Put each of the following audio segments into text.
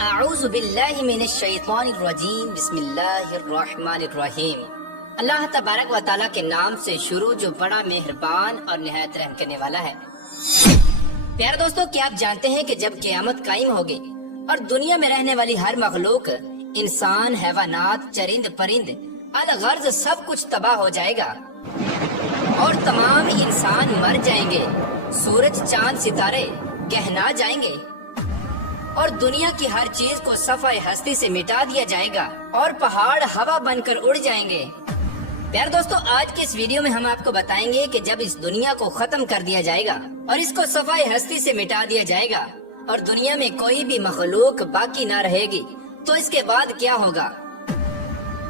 اعوذ باللہ من الشیطان الرجیم بسم اللہ الرحمن الرحیم۔ اللہ تبارک و تعالیٰ کے نام سے شروع جو بڑا مہربان اور نہایت رحم کرنے والا ہے۔ پیارے دوستو، کیا آپ جانتے ہیں کہ جب قیامت قائم ہوگی اور دنیا میں رہنے والی ہر مخلوق، انسان، حیوانات، چرند پرند، الغرض سب کچھ تباہ ہو جائے گا اور تمام انسان مر جائیں گے، سورج چاند ستارے گہنا جائیں گے اور دنیا کی ہر چیز کو صفحہ ہستی سے مٹا دیا جائے گا اور پہاڑ ہوا بن کر اڑ جائیں گے۔ پیارے دوستو، آج کے اس ویڈیو میں ہم آپ کو بتائیں گے کہ جب اس دنیا کو ختم کر دیا جائے گا اور اس کو صفحہ ہستی سے مٹا دیا جائے گا اور دنیا میں کوئی بھی مخلوق باقی نہ رہے گی تو اس کے بعد کیا ہوگا،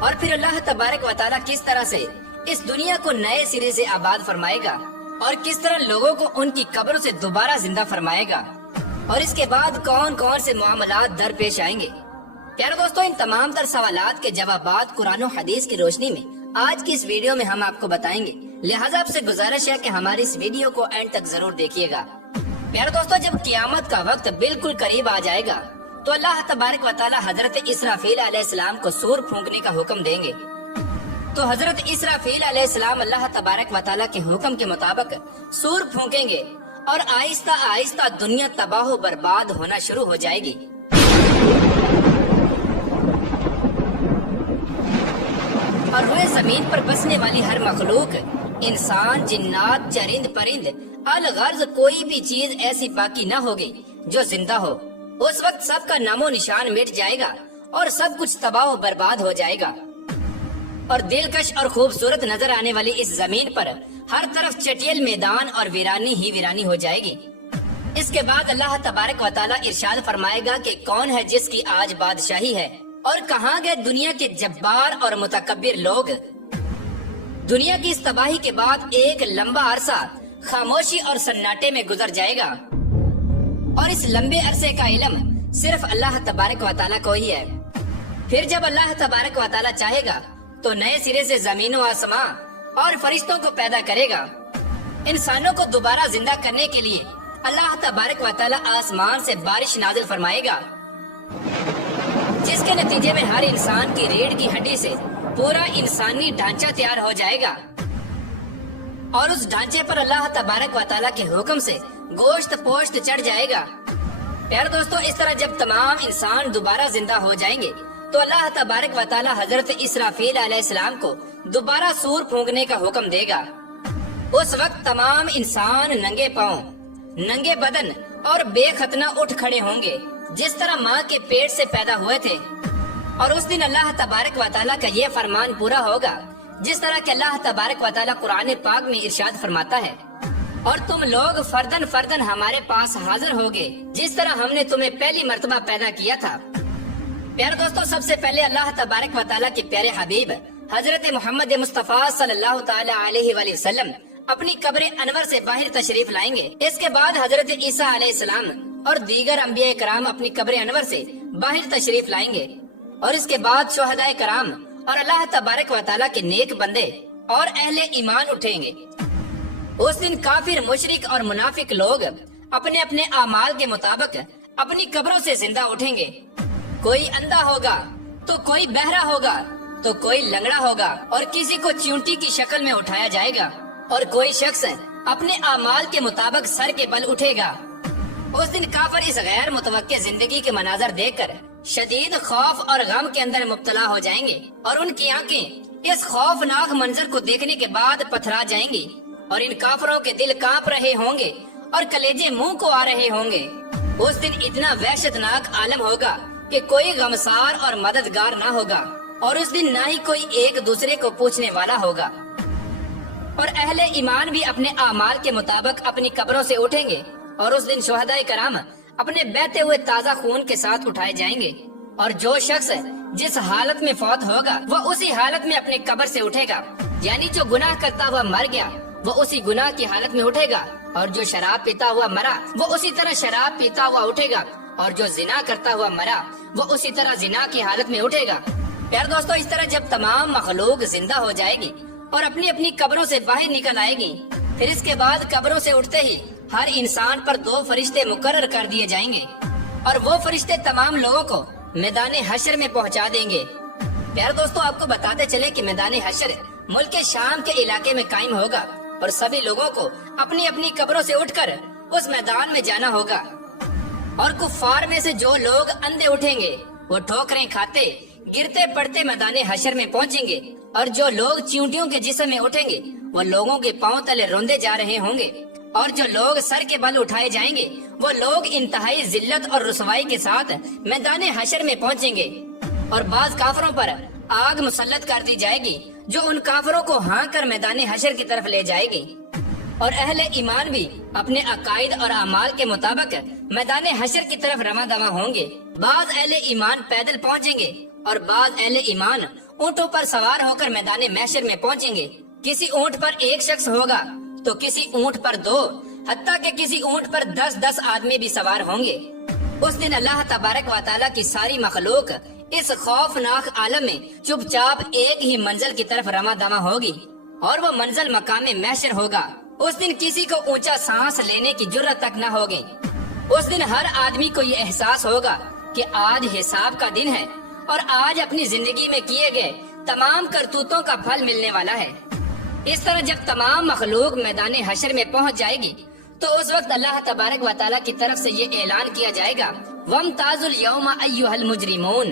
اور پھر اللہ تبارک و تعالیٰ کس طرح سے اس دنیا کو نئے سرے سے آباد فرمائے گا اور کس طرح لوگوں کو ان کی قبروں سے دوبارہ زندہ فرمائے گا، اور اس کے بعد کون کون سے معاملات درپیش آئیں گے۔ پیارے دوستو، ان تمام تر سوالات کے جوابات قرآن و حدیث کی روشنی میں آج کی اس ویڈیو میں ہم آپ کو بتائیں گے، لہٰذا آپ سے گزارش ہے کہ ہماری اس ویڈیو کو اینڈ تک ضرور دیکھیے گا۔ پیارے دوستو، جب قیامت کا وقت بالکل قریب آ جائے گا تو اللہ تبارک و تعالیٰ حضرت اسرافیل علیہ السلام کو سور پھونکنے کا حکم دیں گے۔ تو حضرت اسرافیل علیہ السلام اللہ تبارک و تعالیٰ کے حکم کے مطابق سور پھونکیں گے اور آہستہ آہستہ دنیا تباہ و برباد ہونا شروع ہو جائے گی۔ اور روئے زمین پر بسنے والی ہر مخلوق، انسان، جنات، چرند پرند، الغرض کوئی بھی چیز ایسی باقی نہ ہوگی جو زندہ ہو۔ اس وقت سب کا نام و نشان مٹ جائے گا اور سب کچھ تباہ و برباد ہو جائے گا، اور دلکش اور خوبصورت نظر آنے والی اس زمین پر ہر طرف چٹیل میدان اور ویرانی ہی ویرانی ہو جائے گی۔ اس کے بعد اللہ تبارک و تعالیٰ ارشاد فرمائے گا کہ کون ہے جس کی آج بادشاہی ہے، اور کہاں گئے دنیا کے جبار اور متکبر لوگ۔ دنیا کی اس تباہی کے بعد ایک لمبا عرصہ خاموشی اور سناٹے میں گزر جائے گا، اور اس لمبے عرصے کا علم صرف اللہ تبارک و تعالیٰ کو ہی ہے۔ پھر جب اللہ تبارک و تعالیٰ چاہے گا تو نئے سرے سے زمین و آسمان اور فرشتوں کو پیدا کرے گا۔ انسانوں کو دوبارہ زندہ کرنے کے لیے اللہ تبارک و تعالیٰ آسمان سے بارش نازل فرمائے گا، جس کے نتیجے میں ہر انسان کی ریڑھ کی ہڈی سے پورا انسانی ڈھانچہ تیار ہو جائے گا، اور اس ڈھانچے پر اللہ تبارک و تعالیٰ کے حکم سے گوشت پوشت چڑھ جائے گا۔ پیارے دوستو، اس طرح جب تمام انسان دوبارہ زندہ ہو جائیں گے تو اللہ تبارک و تعالیٰ حضرت اسرافیل علیہ السلام کو دوبارہ سور پھونکنے کا حکم دے گا۔ اس وقت تمام انسان ننگے پاؤں، ننگے بدن اور بے ختنہ اٹھ کھڑے ہوں گے جس طرح ماں کے پیٹ سے پیدا ہوئے تھے، اور اس دن اللہ تبارک و تعالیٰ کا یہ فرمان پورا ہوگا جس طرح کہ اللہ تبارک و تعالیٰ قرآن پاک میں ارشاد فرماتا ہے، اور تم لوگ فردن فردن ہمارے پاس حاضر ہوگے جس طرح ہم نے تمہیں پہلی مرتبہ پیدا کیا تھا۔ پیارے دوستو، سب سے پہلے اللہ تبارک و تعالیٰ کے پیارے حبیب حضرت محمد مصطفیٰ صلی اللہ تعالی علیہ وآلہ وسلم اپنی قبر انور سے باہر تشریف لائیں گے۔ اس کے بعد حضرت عیسیٰ علیہ السلام اور دیگر انبیاء کرام اپنی قبر انور سے باہر تشریف لائیں گے، اور اس کے بعد شہداء کرام اور اللہ تبارک و تعالیٰ کے نیک بندے اور اہل ایمان اٹھیں گے۔ اس دن کافر، مشرک اور منافق لوگ اپنے اپنے اعمال کے مطابق اپنی قبروں سے زندہ اٹھیں گے۔ کوئی اندھا ہوگا تو کوئی بہرا ہوگا تو کوئی لنگڑا ہوگا، اور کسی کو چیونٹی کی شکل میں اٹھایا جائے گا، اور کوئی شخص اپنے اعمال کے مطابق سر کے بل اٹھے گا۔ اس دن کافر اس غیر متوقع زندگی کے مناظر دیکھ کر شدید خوف اور غم کے اندر مبتلا ہو جائیں گے، اور ان کی آنکھیں اس خوفناک منظر کو دیکھنے کے بعد پتھرا جائیں گی، اور ان کافروں کے دل کانپ رہے ہوں گے اور کلیجے منہ کو آ رہے ہوں گے۔ اس دن اتنا وحشتناک عالم ہوگا کہ کوئی غمسار اور مددگار نہ ہوگا، اور اس دن نہ ہی کوئی ایک دوسرے کو پوچھنے والا ہوگا، اور اہل ایمان بھی اپنے اعمال کے مطابق اپنی قبروں سے اٹھیں گے، اور اس دن شہداء کرام اپنے بہتے ہوئے تازہ خون کے ساتھ اٹھائے جائیں گے، اور جو شخص جس حالت میں فوت ہوگا وہ اسی حالت میں اپنی قبر سے اٹھے گا، یعنی جو گناہ کرتا ہوا مر گیا وہ اسی گناہ کی حالت میں اٹھے گا، اور جو شراب پیتا ہوا مرا وہ اسی طرح شراب پیتا ہوا اٹھے گا، اور جو زنا کرتا ہوا مرا وہ اسی طرح زنا کی حالت میں اٹھے گا۔ پیارے دوستو، اس طرح جب تمام مخلوق زندہ ہو جائے گی اور اپنی اپنی قبروں سے باہر نکل آئے گی، پھر اس کے بعد قبروں سے اٹھتے ہی ہر انسان پر 2 فرشتے مقرر کر دیے جائیں گے، اور وہ فرشتے تمام لوگوں کو میدان حشر میں پہنچا دیں گے۔ پیارے دوستو، آپ کو بتاتے چلے کہ میدان حشر ملک شام کے علاقے میں قائم ہوگا اور سبھی لوگوں کو اپنی اپنی قبروں سے اٹھ کر اس میدان میں جانا ہوگا، اور کفار میں سے جو لوگ اندھے اٹھیں گے وہ ٹھوکریں کھاتے گرتے پڑتے میدان حشر میں پہنچیں گے، اور جو لوگ چیونٹیوں کے جسم میں اٹھیں گے وہ لوگوں کے پاؤں تلے روندے جا رہے ہوں گے، اور جو لوگ سر کے بل اٹھائے جائیں گے وہ لوگ انتہائی ذلت اور رسوائی کے ساتھ میدان حشر میں پہنچیں گے، اور بعض کافروں پر آگ مسلط کر دی جائے گی جو ان کافروں کو ہانک کر میدان حشر کی طرف لے جائے گی، اور اہل ایمان بھی اپنے عقائد اور اعمال کے مطابق میدان حشر کی طرف رواں دواں ہوں گے۔ بعض اہل ایمان پیدل پہنچیں گے اور بعض اہل ایمان اونٹوں پر سوار ہو کر میدان محشر میں پہنچیں گے۔ کسی اونٹ پر ایک شخص ہوگا تو کسی اونٹ پر 2، حتیٰ کہ کسی اونٹ پر 10 آدمی بھی سوار ہوں گے۔ اس دن اللہ تبارک و تعالیٰ کی ساری مخلوق اس خوفناک عالم میں چپ چاپ ایک ہی منزل کی طرف رواں دواں ہوگی، اور وہ منزل مقام محشر ہوگا۔ اس دن کسی کو اونچا سانس لینے کی جرت تک نہ ہوگی۔ اس دن ہر آدمی کو یہ احساس ہوگا کہ آج حساب کا دن ہے، اور آج اپنی زندگی میں کیے گئے تمام کرتوتوں کا پھل ملنے والا ہے۔ اس طرح جب تمام مخلوق میدان حشر میں پہنچ جائے گی تو اس وقت اللہ تبارک و تعالیٰ کی طرف سے یہ اعلان کیا جائے گا، وَامْتَازُوا الْيَوْمَ أَيُّهَا الْمُجْرِمُونَ،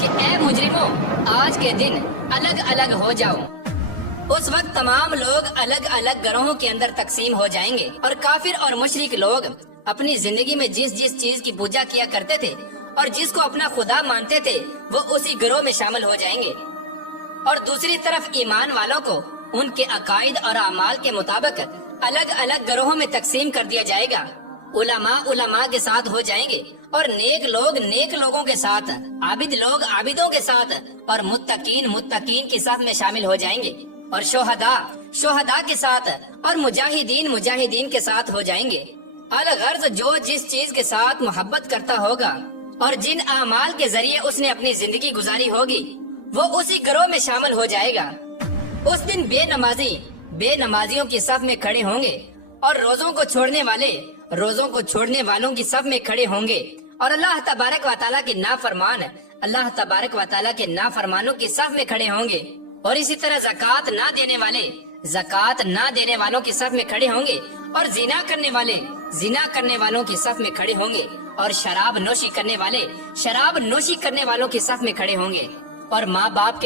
کہ اے مجرموں آج کے دن الگ الگ ہو جاؤ۔ اس وقت تمام لوگ الگ الگ گروہوں کے اندر تقسیم ہو جائیں گے، اور کافر اور مشرک لوگ اپنی زندگی میں جس چیز کی پوجا کیا کرتے تھے اور جس کو اپنا خدا مانتے تھے وہ اسی گروہ میں شامل ہو جائیں گے، اور دوسری طرف ایمان والوں کو ان کے عقائد اور اعمال کے مطابق الگ الگ گروہوں میں تقسیم کر دیا جائے گا۔ علماء کے ساتھ ہو جائیں گے، اور نیک لوگ نیک لوگوں کے ساتھ، عابد لوگ عابدوں کے ساتھ، اور متقین کی صف میں شامل ہو جائیں گے، اور شہداء کے ساتھ، اور مجاہدین کے ساتھ ہو جائیں گے۔ الغرض جو جس چیز کے ساتھ محبت کرتا ہوگا اور جن اعمال کے ذریعے اس نے اپنی زندگی گزاری ہوگی وہ اسی گروہ میں شامل ہو جائے گا۔ اس دن بے نمازیوں کی صف میں کھڑے ہوں گے، اور روزوں کو چھوڑنے والے روزوں کو چھوڑنے والوں کی صف میں کھڑے ہوں گے، اور اللہ تبارک و تعالیٰ کے نافرمانوں کی صف میں کھڑے ہوں گے، اور اسی طرح زکوٰۃ نہ دینے والوں کی صف میں کھڑے ہوں گے، اور زنا کرنے والوں کی صف میں کھڑے ہوں گے، اور شراب نوشی کرنے والوں کی صف میں کھڑے ہوں گے، اور ماں باپ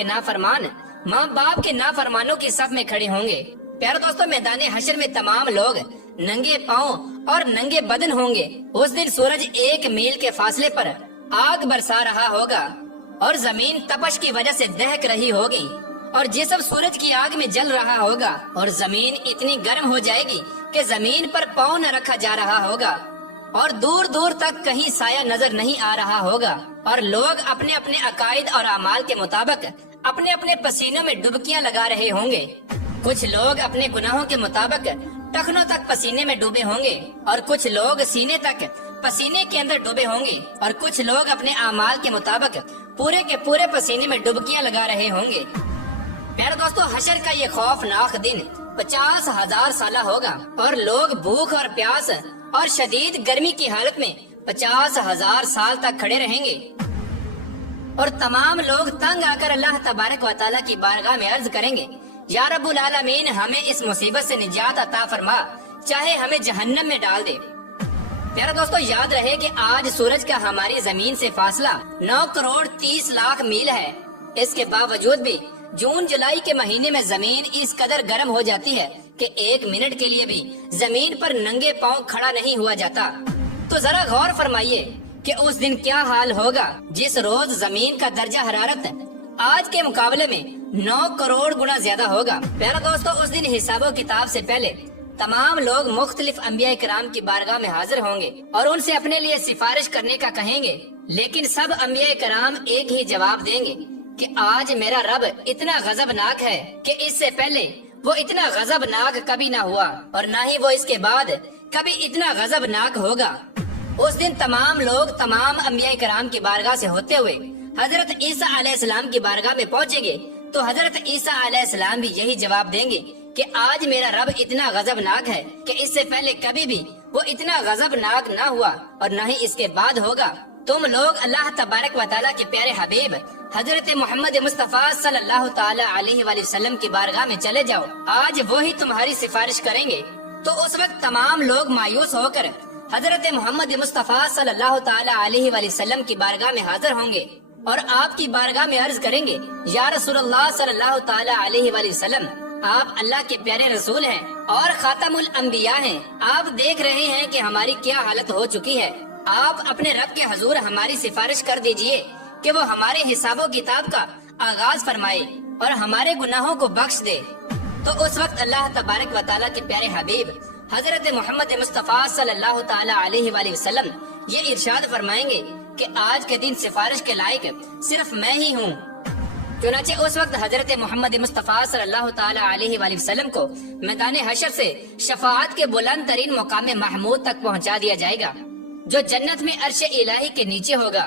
کے نافرمانوں کی صف میں کھڑے ہوں گے۔ پیارے دوستو، میدان حشر میں تمام لوگ ننگے پاؤں اور ننگے بدن ہوں گے۔ اس دن سورج 1 میل کے فاصلے پر آگ برسا رہا ہوگا، اور زمین تپش کی وجہ سے دہک رہی ہوگی، اور جسم سورج کی آگ میں جل رہا ہوگا، اور زمین اتنی گرم ہو جائے گی کہ زمین پر پاؤں نہ رکھا جا رہا ہوگا، اور دور دور تک کہیں سایہ نظر نہیں آ رہا ہوگا، اور لوگ اپنے اپنے عقائد اور اعمال کے مطابق اپنے اپنے پسینوں میں ڈبکیاں لگا رہے ہوں گے۔ کچھ لوگ اپنے گناہوں کے مطابق ٹخنوں تک پسینے میں ڈوبے ہوں گے، اور کچھ لوگ سینے تک پسینے کے اندر ڈوبے ہوں گے، اور کچھ لوگ اپنے اعمال کے مطابق پورے کے پورے پسینے میں ڈبکیاں لگا رہے ہوں گے۔ پیارے دوستو، حشر کا یہ خوفناک دن 50,000 سالہ ہوگا، اور لوگ بھوک اور پیاس اور شدید گرمی کی حالت میں 50,000 سال تک کھڑے رہیں گے، اور تمام لوگ تنگ آ کر اللہ تبارک و تعالیٰ کی بارگاہ میں عرض کریں گے، یا رب العالمین ہمیں اس مصیبت سے نجات عطا فرما، چاہے ہمیں جہنم میں ڈال دے۔ پیارے دوستو، یاد رہے کہ آج سورج کا ہماری زمین سے فاصلہ 9 کروڑ 30 لاکھ میل ہے۔ اس کے باوجود بھی جون جولائی کے مہینے میں زمین اس قدر گرم ہو جاتی ہے کہ 1 منٹ کے لیے بھی زمین پر ننگے پاؤں کھڑا نہیں ہوا جاتا۔ تو ذرا غور فرمائیے کہ اس دن کیا حال ہوگا جس روز زمین کا درجہ حرارت آج کے مقابلے میں 9 کروڑ گنا زیادہ ہوگا۔ پیارا دوستو، اس دن حساب و کتاب سے پہلے تمام لوگ مختلف انبیاء کرام کی بارگاہ میں حاضر ہوں گے اور ان سے اپنے لیے سفارش کرنے کا کہیں گے، لیکن سب انبیاء کرام ایک ہی جواب دیں گے کہ آج میرا رب اتنا غضبناک ہے کہ اس سے پہلے وہ اتنا غضبناک کبھی نہ ہوا، اور نہ ہی وہ اس کے بعد کبھی اتنا غضبناک ہوگا۔ اس دن تمام لوگ تمام انبیاء کرام کی بارگاہ سے ہوتے ہوئے حضرت عیسیٰ علیہ السلام کی بارگاہ میں پہنچیں گے، تو حضرت عیسیٰ علیہ السلام بھی یہی جواب دیں گے کہ آج میرا رب اتنا غضبناک ہے کہ اس سے پہلے کبھی بھی وہ اتنا غضبناک نہ ہوا اور نہ ہی اس کے بعد ہوگا۔ تم لوگ اللہ تبارک و تعالیٰ کے پیارے حبیب حضرت محمد مصطفیٰ صلی اللہ تعالی علیہ وآلہ وسلم کی بارگاہ میں چلے جاؤ، آج وہی تمہاری سفارش کریں گے۔ تو اس وقت تمام لوگ مایوس ہو کر حضرت محمد مصطفیٰ صلی اللہ تعالی علیہ وآلہ وسلم کی بارگاہ میں حاضر ہوں گے اور آپ کی بارگاہ میں عرض کریں گے، یا رسول اللہ صلی اللہ تعالی علیہ وآلہ وسلم، آپ اللہ کے پیارے رسول ہیں اور خاتم الانبیاء ہیں۔ آپ دیکھ رہے ہیں کہ ہماری کیا حالت ہو چکی ہے، آپ اپنے رب کے حضور ہماری سفارش کر دیجئے کہ وہ ہمارے حساب و کتاب کا آغاز فرمائے اور ہمارے گناہوں کو بخش دے۔ تو اس وقت اللہ تبارک و تعالیٰ کے پیارے حبیب حضرت محمد مصطفیٰ صلی اللہ تعالی علیہ وآلہ وسلم یہ ارشاد فرمائیں گے کہ آج کے دن سفارش کے لائق صرف میں ہی ہوں۔ چنانچہ اس وقت حضرت محمد مصطفیٰ صلی اللہ تعالی علیہ وآلہ وسلم کو میدان حشر سے شفاعت کے بلند ترین مقام محمود تک پہنچا دیا جائے گا، جو جنت میں عرش الہی کے نیچے ہوگا،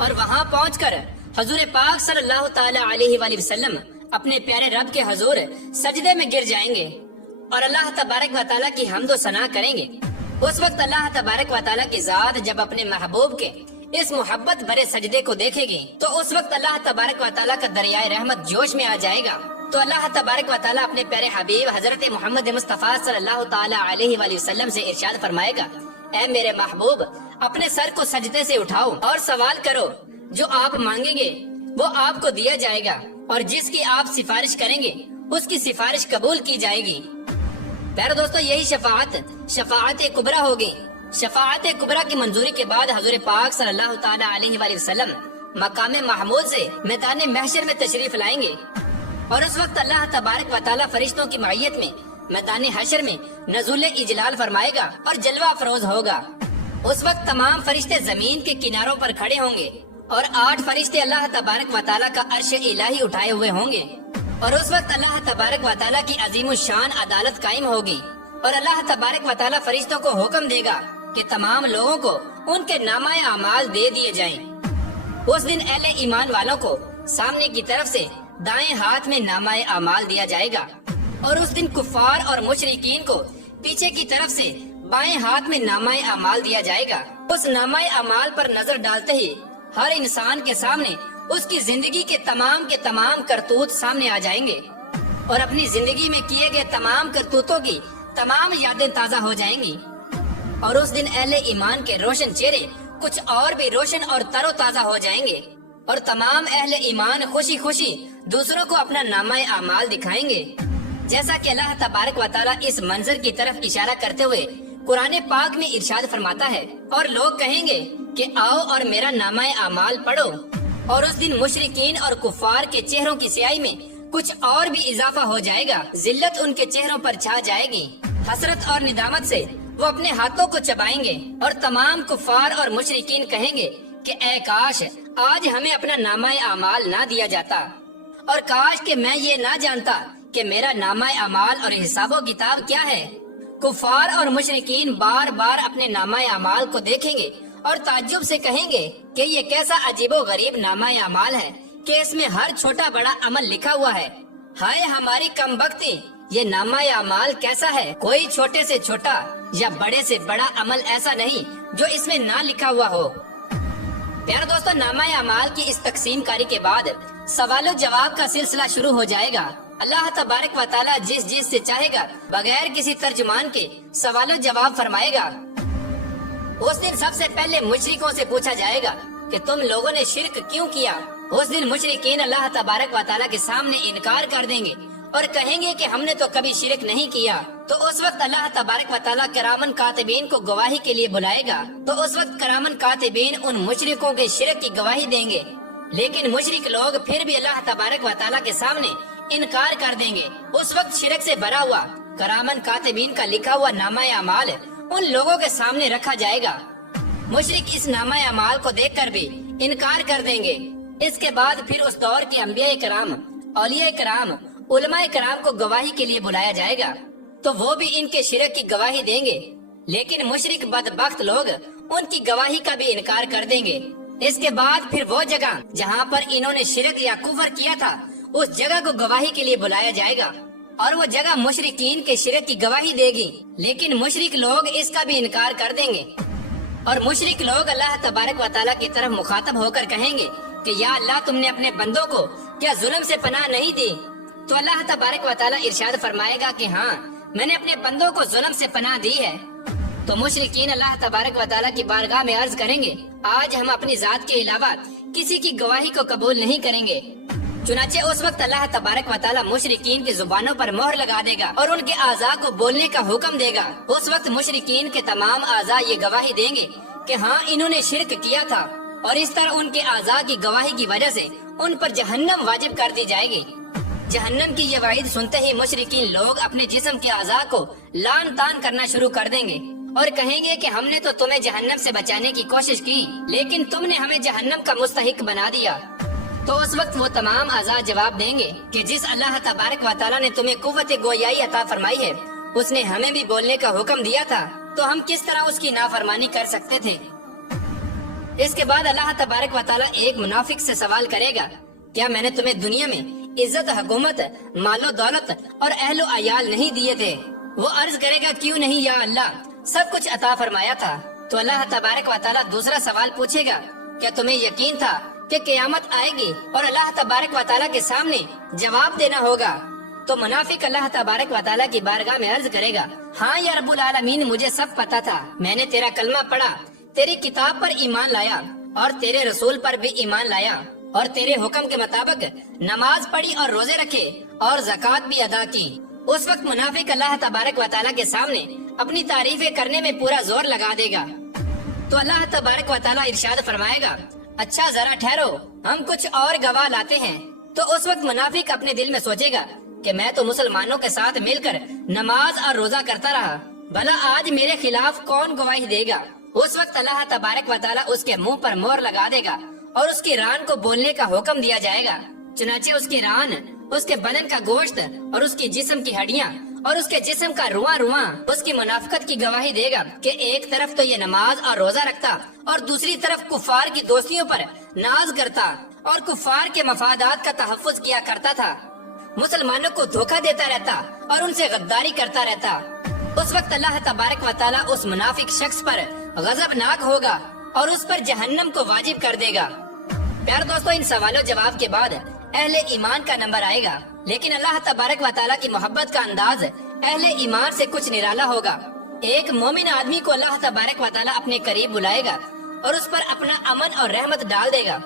اور وہاں پہنچ کر حضور پاک صلی اللہ تعالی علیہ وآلہ وسلم اپنے پیارے رب کے حضور سجدے میں گر جائیں گے اور اللہ تبارک و تعالیٰ کی حمد و ثنا کریں گے۔ اس وقت اللہ تبارک و تعالیٰ کی ذات جب اپنے محبوب کے اس محبت بھرے سجدے کو دیکھے گی تو اس وقت اللہ تبارک و تعالیٰ کا دریائے رحمت جوش میں آ جائے گا۔ تو اللہ تبارک و تعالیٰ اپنے پیارے حبیب حضرت محمد مصطفیٰ صلی اللہ تعالی علیہ وآلہ وسلم سے ارشاد فرمائے گا، اے میرے محبوب، اپنے سر کو سجدے سے اٹھاؤ اور سوال کرو، جو آپ مانگیں گے وہ آپ کو دیا جائے گا، اور جس کی آپ سفارش کریں گے اس کی سفارش قبول کی جائے گی۔ پیارے دوستو، یہی شفاعت کبریٰ ہوگی۔ شفاعت کبریٰ کی منظوری کے بعد حضور پاک صلی اللہ تعالی علیہ وآلہ وسلم مقام محمود سے میدان محشر میں تشریف لائیں گے، اور اس وقت اللہ تبارک و تعالیٰ فرشتوں کی معیت میں میدان حشر میں نزول اجلال فرمائے گا اور جلوہ افروز ہوگا۔ اس وقت تمام فرشتے زمین کے کناروں پر کھڑے ہوں گے اور 8 فرشتے اللہ تبارک و تعالیٰ کا عرش الہی اٹھائے ہوئے ہوں گے، اور اس وقت اللہ تبارک و تعالیٰ کی عظیم الشان عدالت قائم ہوگی، اور اللہ تبارک و تعالیٰ فرشتوں کو حکم دے گا کہ تمام لوگوں کو ان کے نامہ اعمال دے دیے جائیں۔ اس دن اہل ایمان والوں کو سامنے کی طرف سے دائیں ہاتھ میں نامہ اعمال دیا جائے گا، اور اس دن کفار اور مشرکین کو پیچھے کی طرف سے بائیں ہاتھ میں نامہ اعمال دیا جائے گا۔ اس نامہ اعمال پر نظر ڈالتے ہی ہر انسان کے سامنے اس کی زندگی کے تمام کرتوت سامنے آ جائیں گے، اور اپنی زندگی میں کیے گئے تمام کرتوتوں کی تمام یادیں تازہ ہو جائیں گی، اور اس دن اہل ایمان کے روشن چہرے کچھ اور بھی روشن اور تر و تازہ ہو جائیں گے، اور تمام اہل ایمان خوشی خوشی دوسروں کو اپنا نامہ اعمال دکھائیں گے۔ جیسا کہ اللہ تبارک و تعالیٰ اس منظر کی طرف اشارہ کرتے ہوئے قرآن پاک میں ارشاد فرماتا ہے، اور لوگ کہیں گے کہ آؤ اور میرا نامہ اعمال پڑھو، اور اس دن مشرکین اور کفار کے چہروں کی سیاہی میں کچھ اور بھی اضافہ ہو جائے گا، ذلت ان کے چہروں پر چھا جائے گی، حسرت اور ندامت سے وہ اپنے ہاتھوں کو چبائیں گے، اور تمام کفار اور مشرکین کہیں گے کہ اے کاش آج ہمیں اپنا نامہ اعمال نہ دیا جاتا، اور کاش کہ میں یہ نہ جانتا کہ میرا نامہ اعمال اور حساب و کتاب کیا ہے۔ کفار اور مشرکین بار بار اپنے نامہ اعمال کو دیکھیں گے اور تعجب سے کہیں گے کہ یہ کیسا عجیب و غریب نامہ اعمال ہے کہ اس میں ہر چھوٹا بڑا عمل لکھا ہوا ہے۔ ہائے ہماری کم بختی، یہ نامہ اعمال کیسا ہے؟ کوئی چھوٹے سے چھوٹا یا بڑے سے بڑا عمل ایسا نہیں جو اس میں نہ لکھا ہوا ہو۔ پیارے دوستو، نامہ اعمال کی اس تقسیم کاری کے بعد سوال و جواب کا سلسلہ شروع ہو جائے گا۔ اللہ تبارک و تعالیٰ جس سے چاہے گا بغیر کسی ترجمان کے سوال و جواب فرمائے گا۔ اس دن سب سے پہلے مشرکوں سے پوچھا جائے گا کہ تم لوگوں نے شرک کیوں کیا؟ اس دن مشرکین اللہ تبارک و تعالیٰ کے سامنے انکار کر دیں گے اور کہیں گے کہ ہم نے تو کبھی شرک نہیں کیا۔ تو اس وقت اللہ تبارک و تعالیٰ کرامن کاتبین کو گواہی کے لیے بلائے گا، تو اس وقت کرامن کاتبین ان مشرکوں کے شرک کی گواہی دیں گے، لیکن مشرک لوگ پھر بھی اللہ تبارک و تعالیٰ کے سامنے انکار کر دیں گے۔ اس وقت شرک سے بھرا ہوا کرامن کاتبین کا لکھا ہوا نامہ اعمال ان لوگوں کے سامنے رکھا جائے گا۔ مشرک اس نامہ اعمال کو دیکھ کر بھی انکار کر دیں گے۔ اس کے بعد پھر اس دور کے انبیاء کرام، اولیاء کرام، علماء کرام کو گواہی کے لیے بلایا جائے گا، تو وہ بھی ان کے شرک کی گواہی دیں گے، لیکن مشرک بدبخت لوگ ان کی گواہی کا بھی انکار کر دیں گے۔ اس کے بعد پھر وہ جگہ جہاں پر انہوں نے شرک یا کفر کیا تھا، اس جگہ کو گواہی کے لیے بلایا جائے گا، اور وہ جگہ مشرکین کے شرک کی گواہی دے گی، لیکن مشرک لوگ اس کا بھی انکار کر دیں گے، اور مشرک لوگ اللہ تبارک و تعالیٰ کی طرف مخاطب ہو کر کہیں گے کہ یا اللہ تم نے اپنے بندوں کو کیا ظلم سے پناہ نہیں دی؟ تو اللہ تبارک و تعالیٰ ارشاد فرمائے گا کہ ہاں میں نے اپنے بندوں کو ظلم سے پناہ دی ہے۔ تو مشرکین اللہ تبارک و تعالیٰ کی بارگاہ میں عرض کریں گے آج ہم اپنی ذات کے علاوہ کسی کی گواہی کو قبول نہیں کریں گے۔ چنانچہ اس وقت اللہ تبارک و تعالیٰ مشرکین کی زبانوں پر مہر لگا دے گا اور ان کے اعضاء کو بولنے کا حکم دے گا۔ اس وقت مشرکین کے تمام اعضاء یہ گواہی دیں گے کہ ہاں انہوں نے شرک کیا تھا، اور اس طرح ان کے اعضاء کی گواہی کی وجہ سے ان پر جہنم واجب کر دی جائے گی۔ جہنم کی یہ وعید سنتے ہی مشرکین لوگ اپنے جسم کے اعضاء کو لان تان کرنا شروع کر دیں گے اور کہیں گے کہ ہم نے تو تمہیں جہنم سے بچانے کی کوشش کی، لیکن تم نے ہمیں جہنم کا مستحق بنا دیا۔ تو اس وقت وہ تمام اعضاء جواب دیں گے کہ جس اللہ تبارک و تعالیٰ نے تمہیں قوت گویائی عطا فرمائی ہے اس نے ہمیں بھی بولنے کا حکم دیا تھا، تو ہم کس طرح اس کی نافرمانی کر سکتے تھے؟ اس کے بعد اللہ تبارک و تعالیٰ ایک منافق سے سوال کرے گا کیا میں نے تمہیں دنیا میں عزت، حکومت، مال و دولت اور اہل و عیال نہیں دیے تھے؟ وہ عرض کرے گا کیوں نہیں یا اللہ، سب کچھ عطا فرمایا تھا۔ تو اللہ تبارک و تعالیٰ دوسرا سوال پوچھے گا کیا تمہیں یقین تھا کہ قیامت آئے گی اور اللہ تبارک و تعالیٰ کے سامنے جواب دینا ہوگا؟ تو منافق اللہ تبارک و تعالیٰ کی بارگاہ میں عرض کرے گا ہاں یا رب العالمین، مجھے سب پتا تھا، میں نے تیرا کلمہ پڑھا، تیری کتاب پر ایمان لایا اور تیرے رسول پر بھی ایمان لایا، اور تیرے حکم کے مطابق نماز پڑھی اور روزے رکھے اور زکوٰۃ بھی ادا کی۔ اس وقت منافق اللہ تبارک و تعالیٰ کے سامنے اپنی تعریفیں کرنے میں پورا زور لگا دے گا۔ تو اللہ تبارک و تعالیٰ ارشاد فرمائے گا اچھا ذرا ٹھہرو، ہم کچھ اور گواہ لاتے ہیں۔ تو اس وقت منافق اپنے دل میں سوچے گا کہ میں تو مسلمانوں کے ساتھ مل کر نماز اور روزہ کرتا رہا، بھلا آج میرے خلاف کون گواہی دے گا؟ اس وقت اللہ تبارک و تعالیٰ اس کے منہ پر مہر لگا دے گا اور اس کی ران کو بولنے کا حکم دیا جائے گا۔ چنانچہ اس کی ران، اس کے بدن کا گوشت اور اس کی جسم کی ہڈیاں اور اس کے جسم کا رواں رواں اس کی منافقت کی گواہی دے گا کہ ایک طرف تو یہ نماز اور روزہ رکھتا اور دوسری طرف کفار کی دوستیوں پر ناز کرتا اور کفار کے مفادات کا تحفظ کیا کرتا تھا، مسلمانوں کو دھوکہ دیتا رہتا اور ان سے غداری کرتا رہتا۔ اس وقت اللہ تبارک و تعالیٰ اس منافق شخص پر غضبناک ہوگا اور اس پر جہنم کو واجب کر دے گا۔ پیارے دوستو، ان سوال و جواب کے بعد اہل ایمان کا نمبر آئے گا، لیکن اللہ تبارک و تعالیٰ کی محبت کا انداز اہل ایمان سے کچھ نرالا ہوگا۔ ایک مومن آدمی کو اللہ تبارک و تعالیٰ اپنے قریب بلائے گا اور اس پر اپنا امن اور رحمت ڈال دے گا،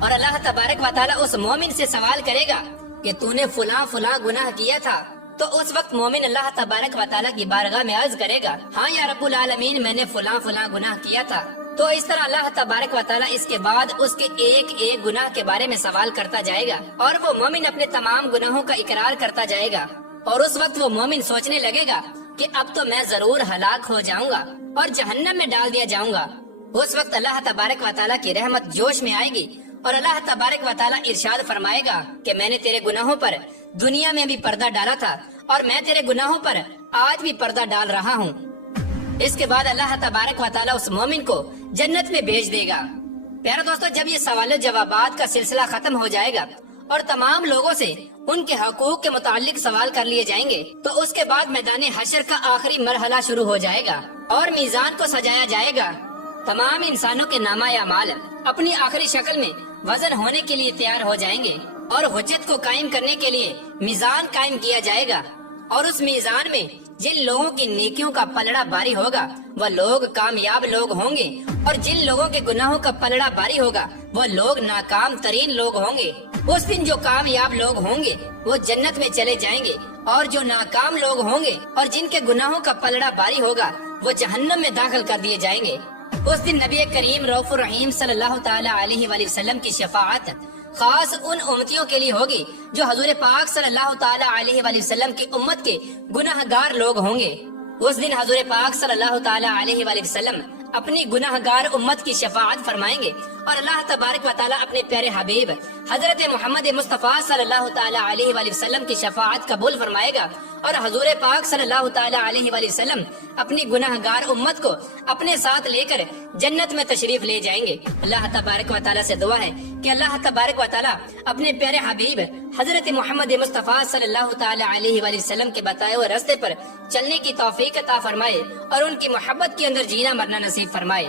اور اللہ تبارک و تعالیٰ اس مومن سے سوال کرے گا کہ تو نے فلاں فلاں گناہ کیا تھا۔ تو اس وقت مومن اللہ تبارک و تعالیٰ کی بارگاہ میں عرض کرے گا ہاں یا رب العالمین، میں نے فلاں فلاں گناہ کیا تھا۔ تو اس طرح اللہ تبارک و تعالیٰ اس کے بعد اس کے ایک ایک گناہ کے بارے میں سوال کرتا جائے گا، اور وہ مومن اپنے تمام گناہوں کا اقرار کرتا جائے گا، اور اس وقت وہ مومن سوچنے لگے گا کہ اب تو میں ضرور ہلاک ہو جاؤں گا اور جہنم میں ڈال دیا جاؤں گا۔ اس وقت اللہ تبارک و تعالیٰ کی رحمت جوش میں آئے گی اور اللہ تبارک و تعالیٰ ارشاد فرمائے گا کہ میں نے تیرے گناہوں پر دنیا میں بھی پردہ ڈالا تھا اور میں تیرے گناہوں پر آج بھی پردہ ڈال رہا ہوں۔ اس کے بعد اللہ تبارک و تعالیٰ اس مومن کو جنت میں بھیج دے گا۔ پیارے دوستو، جب یہ سوال و جوابات کا سلسلہ ختم ہو جائے گا اور تمام لوگوں سے ان کے حقوق کے متعلق سوال کر لیے جائیں گے، تو اس کے بعد میدان حشر کا آخری مرحلہ شروع ہو جائے گا اور میزان کو سجایا جائے گا۔ تمام انسانوں کے نامہ اعمال اپنی آخری شکل میں وزن ہونے کے لیے تیار ہو جائیں گے، اور حجت کو قائم کرنے کے لیے میزان قائم کیا جائے گا، اور اس میزان میں جن لوگوں کی نیکیوں کا پلڑا باری ہوگا وہ لوگ کامیاب لوگ ہوں گے، اور جن لوگوں کے گناہوں کا پلڑا باری ہوگا وہ لوگ ناکام ترین لوگ ہوں گے۔ اس دن جو کامیاب لوگ ہوں گے وہ جنت میں چلے جائیں گے، اور جو ناکام لوگ ہوں گے اور جن کے گناہوں کا پلڑا باری ہوگا وہ جہنم میں داخل کر دیے جائیں گے۔ اس دن نبی کریم رؤوف الرحیم صلی اللہ تعالی علیہ وآلہ وسلم کی شفاعت خاص ان امتیوں کے لیے ہوگی جو حضور پاک صلی اللہ تعالی علیہ وآلہ وسلم کی امت کے گناہ گار لوگ ہوں گے۔ اس دن حضور پاک صلی اللہ تعالی علیہ وآلہ وسلم اپنی گناہ گار امت کی شفاعت فرمائیں گے، اور اللہ تبارک و تعالی اپنے پیارے حبیب حضرت محمد مصطفیٰ صلی اللہ تعالی علیہ وآلہ وسلم کی شفاعت قبول فرمائے گا اور حضور پاک صلی اللہ تعالی علیہ وآلہ وسلم اپنی گناہ گار امت کو اپنے ساتھ لے کر جنت میں تشریف لے جائیں گے۔ اللہ تبارک و تعالیٰ سے دعا ہے کہ اللہ تبارک و تعالیٰ اپنے پیارے حبیب حضرت محمد مصطفیٰ صلی اللہ تعالی علیہ وآلہ وسلم کے بتائے ہوئے راستے پر چلنے کی توفیق عطا فرمائے اور ان کی محبت کے اندر جینا مرنا نصیب فرمائے۔